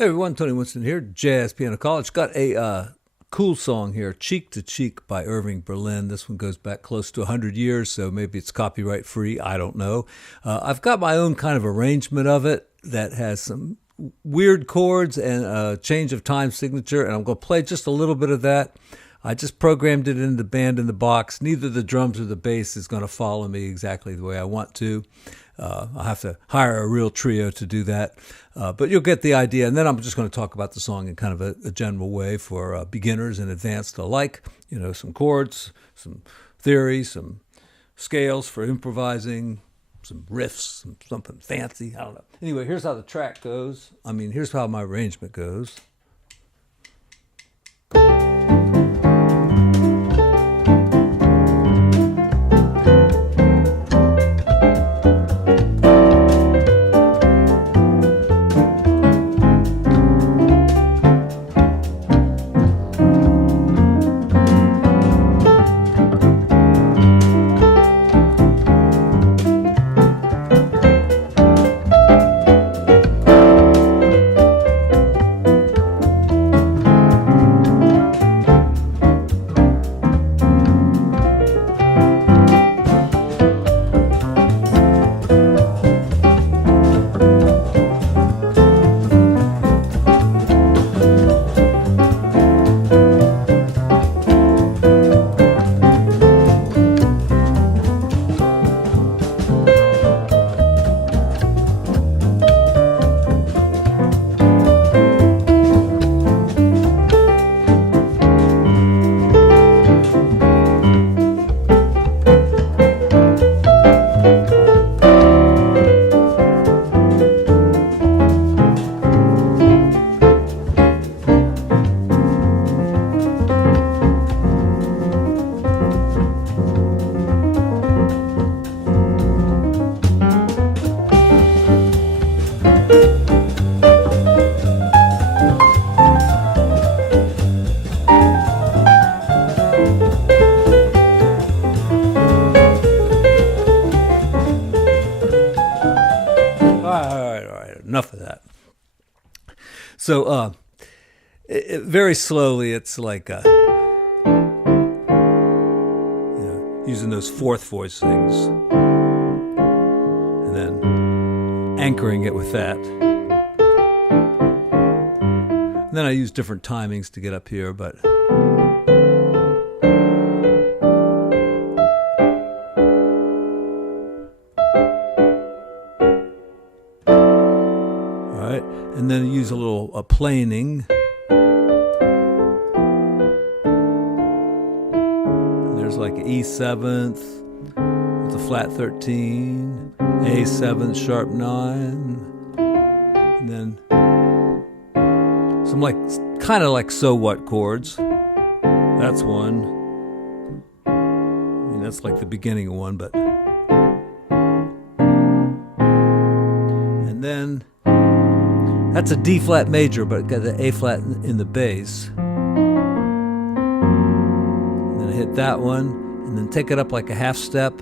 Hey everyone, Tony Winston here, Jazz Piano College. Got a cool song here, Cheek to Cheek by Irving Berlin. This one goes back close to 100 years, so maybe it's copyright free, I don't know. I've got my own kind of arrangement of it that has some weird chords and a change of time signature, and I'm going to play just a little bit of that. I just programmed it into the band in the box. Neither the drums or the bass is going to follow me exactly the way I want to. I'll have to hire a real trio to do that. But you'll get the idea. And then I'm just going to talk about the song in kind of a general way for beginners and advanced alike. You know, some chords, some theory, some scales for improvising, some riffs, something fancy. I don't know. Anyway, here's how the track goes. Here's how my arrangement goes. Enough of that. So, very slowly, it's like using those fourth voice things, and then anchoring it with that. And then I use different timings to get up here, but. And then use a little planing. And there's like E7th with a flat 13, A7 sharp 9, and then some kind of like so what chords. That's one. That's like the beginning of one, but. And then. That's a D flat major, but got the A flat in the bass. And then I hit that one, and then take it up like a half step,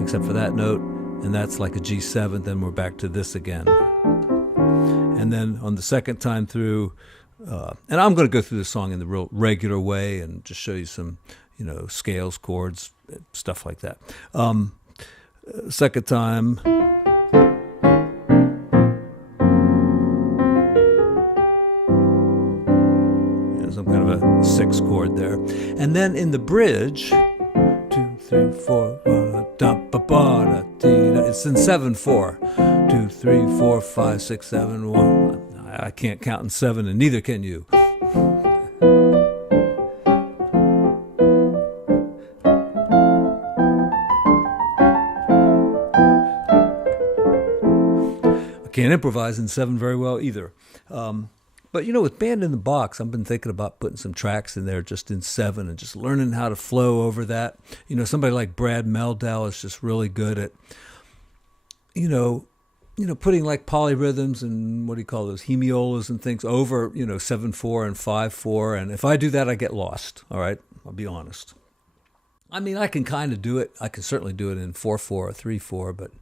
except for that note, and that's like a G7, then we're back to this again. And then on the second time through, and I'm going to go through the song in the real regular way and just show you some, scales, chords, stuff like that. Second time. Some kind of a 6 chord there. And then in the bridge, 2, 3, 4, it's in 7/4. 2, 3, 4, 5, 6, 7, 1. I can't count in 7, and neither can you. I can't improvise in 7 very well either. But, with Band in the Box, I've been thinking about putting some tracks in there just in 7 and just learning how to flow over that. Somebody like Brad Meldau is just really good at, putting like polyrhythms and what do you call those, hemiolas and things over, 7/4 and 5/4. And if I do that, I get lost. All right, I'll be honest. I can kind of do it. I can certainly do it in 4/4 or 3/4, but,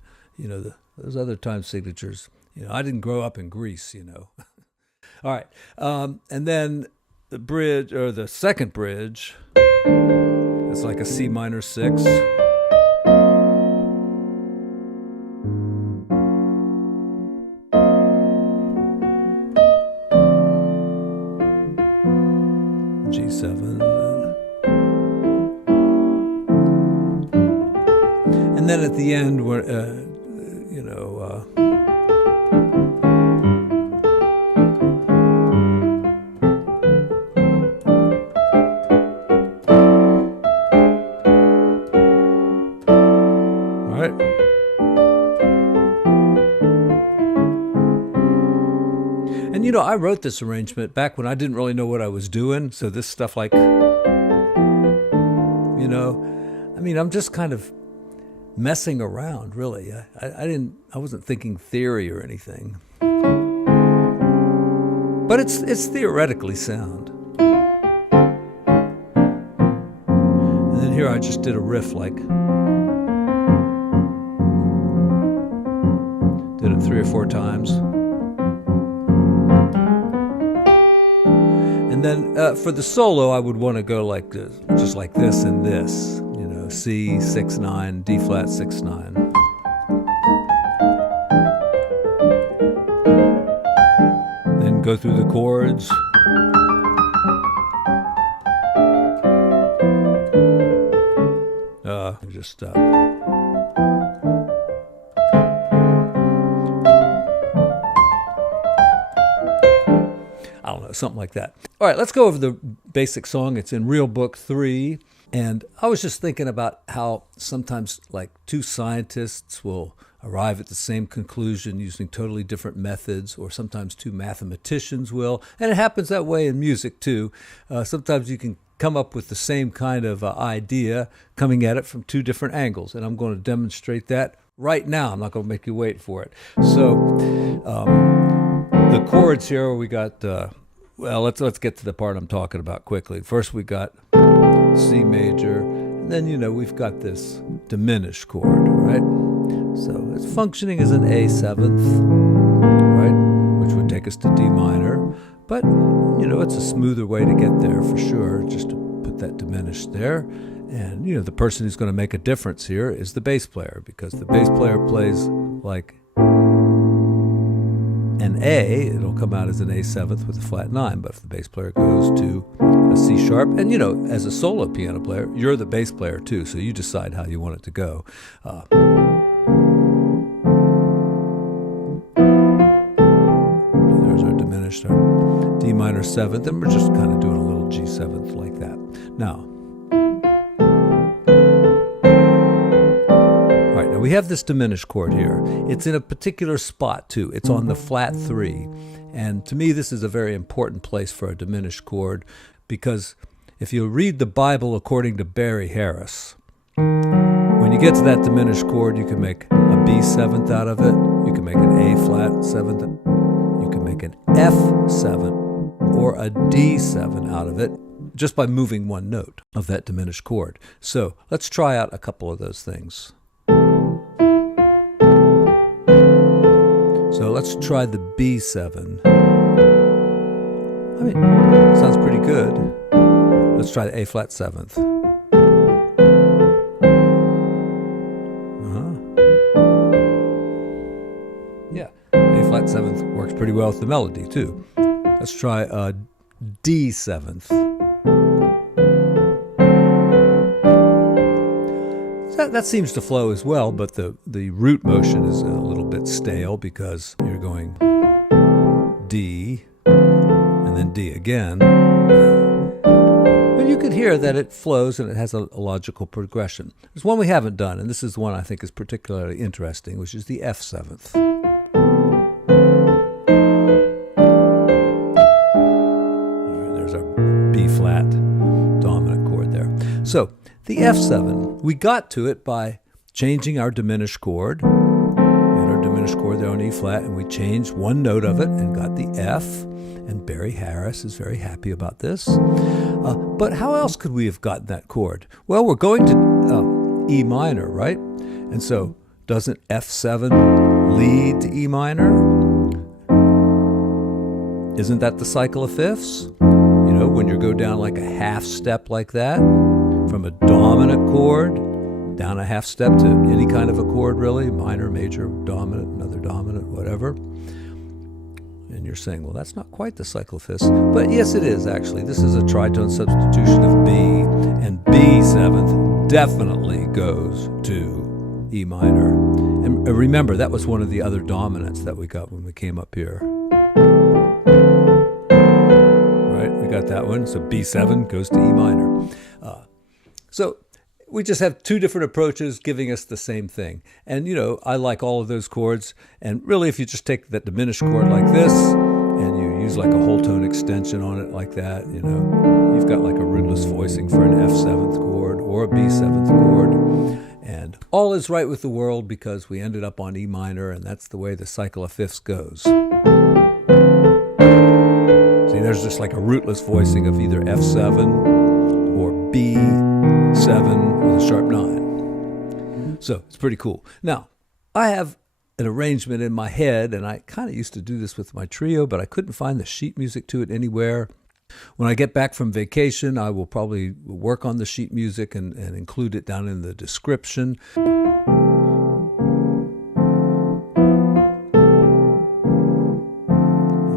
those other time signatures, I didn't grow up in Greece. All right. And then the bridge, or the second bridge, it's like a C minor 6. G7. And then at the end, we're, I wrote this arrangement back when I didn't really know what I was doing. So this stuff like, I'm just kind of messing around, really. I wasn't thinking theory or anything. But it's theoretically sound. And then here I just did a riff did it 3 or 4 times. And then for the solo, I would want to go just like this and this, C 6-9, D flat 6-9. Then go through the chords. Just I don't know, something like that. All right, let's go over the basic song. It's in Real Book 3. And I was just thinking about how sometimes two scientists will arrive at the same conclusion using totally different methods, or sometimes 2 mathematicians will. And it happens that way in music too. Sometimes you can come up with the same kind of idea coming at it from 2 different angles. And I'm going to demonstrate that right now. I'm not going to make you wait for it. So the chords here, we got, let's get to the part I'm talking about quickly. First we got C major, and then, we've got this diminished chord, right? So it's functioning as an A7th, right? Which would take us to D minor. But, it's a smoother way to get there for sure, just to put that diminished there. And, the person who's going to make a difference here is the bass player, because the bass player plays like an A, it'll come out as an A7th with a flat 9. But if the bass player goes to a C sharp, and as a solo piano player, you're the bass player too, so you decide how you want it to go. There's our diminished, our D minor 7th, and we're just kind of doing a little G7th like that. Now, we have this diminished chord here. It's in a particular spot too. It's on the flat 3. And to me, this is a very important place for a diminished chord, because if you read the Bible according to Barry Harris, when you get to that diminished chord, you can make a B7th out of it. You can make an A flat 7th. You can make an F7 or a D7 out of it just by moving one note of that diminished chord. So let's try out a couple of those things. So let's try the B7. Sounds pretty good. Let's try the A flat 7th. Yeah, A flat 7th works pretty well with the melody too. Let's try a D7th. That seems to flow as well, but the root motion is a little bit stale, because you're going D and then D again. But you could hear that it flows and it has a logical progression. There's one we haven't done, and this is the one I think is particularly interesting, which is the F7th. All right, there's our B flat dominant chord there. So the F7, we got to it by changing our diminished chord. We had our diminished chord there on E flat, and we changed one note of it and got the F. And Barry Harris is very happy about this. But how else could we have gotten that chord? Well, we're going to E minor, right? And so doesn't F7 lead to E minor? Isn't that the cycle of fifths? You know, when you go down like a half step like that, from a dominant chord down a half step to any kind of a chord, really, minor, major, dominant, another dominant, whatever. And you're saying, well, that's not quite the cycle of fifths. But yes, it is, actually. This is a tritone substitution of B, and B seventh definitely goes to E minor. And remember, that was one of the other dominants that we got when we came up here. Right, we got that one. So B7 goes to E minor. So we just have two different approaches giving us the same thing. And, you know, I like all of those chords. And really, if you just take that diminished chord like this, and you use like a whole tone extension on it like that, you know, you've got like a rootless voicing for an F7th chord or a B7th chord. And all is right with the world because we ended up on E minor, and that's the way the cycle of fifths goes. See, there's just like a rootless voicing of either F7 or B7 with a sharp 9. So it's pretty cool. Now, I have an arrangement in my head, and I kind of used to do this with my trio, but I couldn't find the sheet music to it anywhere. When I get back from vacation, I will probably work on the sheet music and include it down in the description. A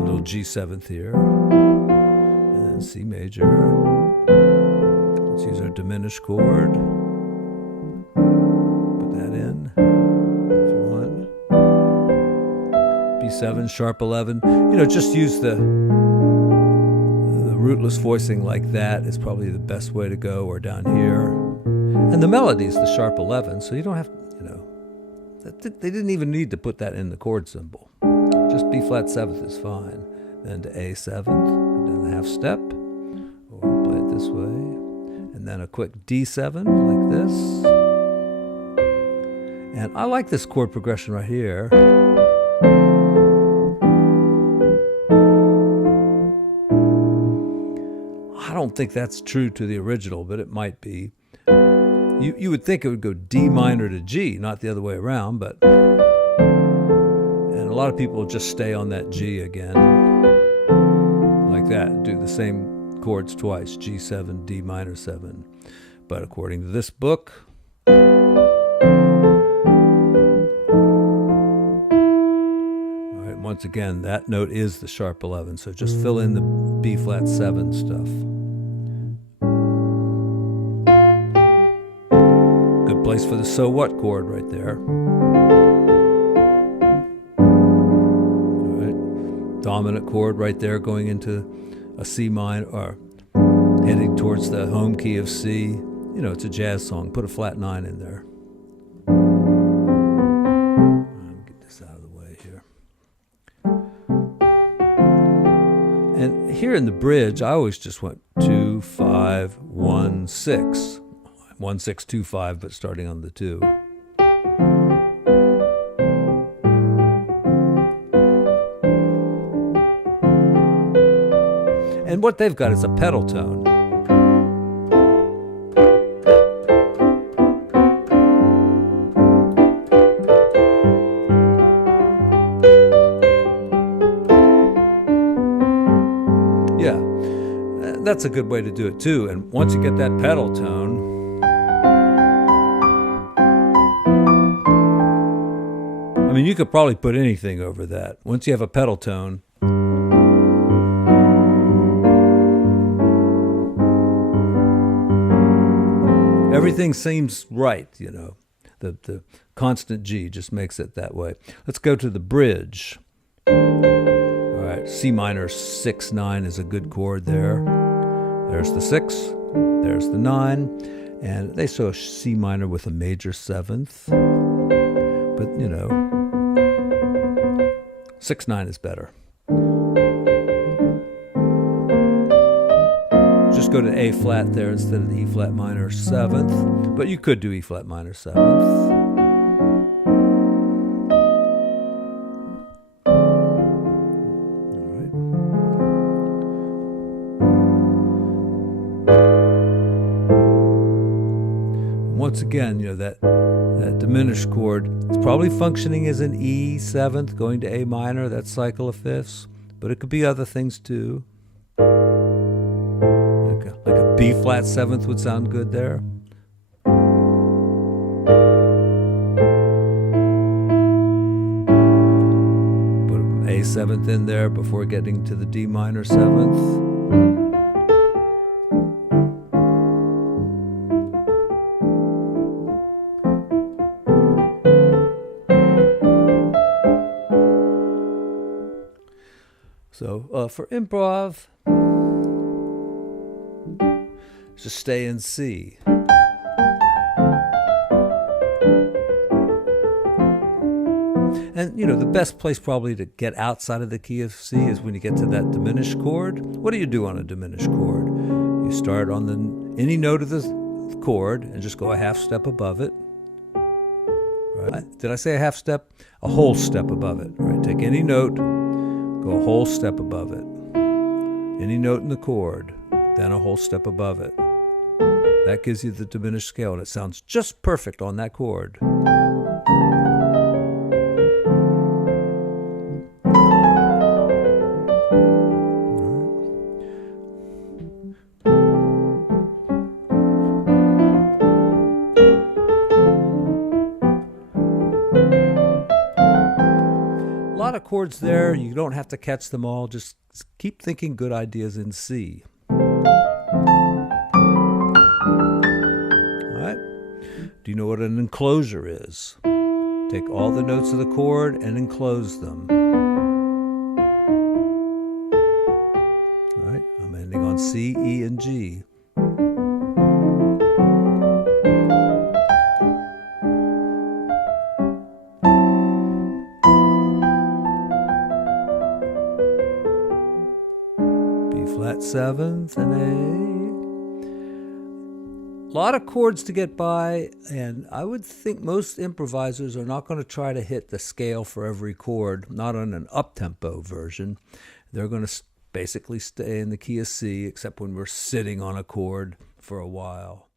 little G7th here, and then C major. Let's use our diminished chord. Put that in if you want. B7, sharp 11. You know, just use the rootless voicing like that is probably the best way to go, or down here. And the melody is the sharp 11, so you don't have, you know, they didn't even need to put that in the chord symbol. Just B flat 7th is fine. Then to A 7th, then a half step, or play it this way. And then a quick D7 like this. And I like this chord progression right here. I don't think that's true to the original, but it might be. You would think it would go D minor to G, not the other way around, but... And a lot of people just stay on that G again, like that, do the same chords twice, G7, D minor 7. But according to this book... All right, once again, that note is the sharp 11, so just fill in the B flat 7 stuff. Place for the so what chord right there. All right. Dominant chord right there going into a C minor, or heading towards the home key of C. You know, it's a jazz song. Put a flat 9 in there. Get this out of the way here. And here in the bridge, I always just went 2, 5, 1, 6. 1, 6, 2, 5, but starting on the 2. And what they've got is a pedal tone. Yeah, that's a good way to do it too. And once you get that pedal tone, I mean, you could probably put anything over that. Once you have a pedal tone, everything seems right, you know. The constant G just makes it that way. Let's go to the bridge. All right, C minor 6, 9 is a good chord there. There's the 6, there's the 9, and they show a C minor with a major 7th. But, you know, 6, 9 is better. Just go to A flat there instead of the E flat minor 7th. But you could do E flat minor 7th. Once again, you know, that diminished chord is probably functioning as an E 7th going to A minor, that cycle of fifths. but it could be other things too. Like a B flat seventh would sound good there. Put an A seventh in there before getting to the D minor seventh. So for improv, just stay in C. And the best place probably to get outside of the key of C is when you get to that diminished chord. What do you do on a diminished chord? You start on any note of the chord and just go a half step above it. Right? Did I say a half step? A whole step above it. Right? Take any note, go a whole step above it. Any note in the chord, then a whole step above it. That gives you the diminished scale, and it sounds just perfect on that chord. A lot of chords there. You don't have to catch them all. Just keep thinking good ideas in C. Do you know what an enclosure is? Take all the notes of the chord and enclose them. All right, I'm ending on C, E, and G. B flat seventh and A. A lot of chords to get by, and I would think most improvisers are not going to try to hit the scale for every chord, not on an up-tempo version. They're going to basically stay in the key of C, except when we're sitting on a chord for a while.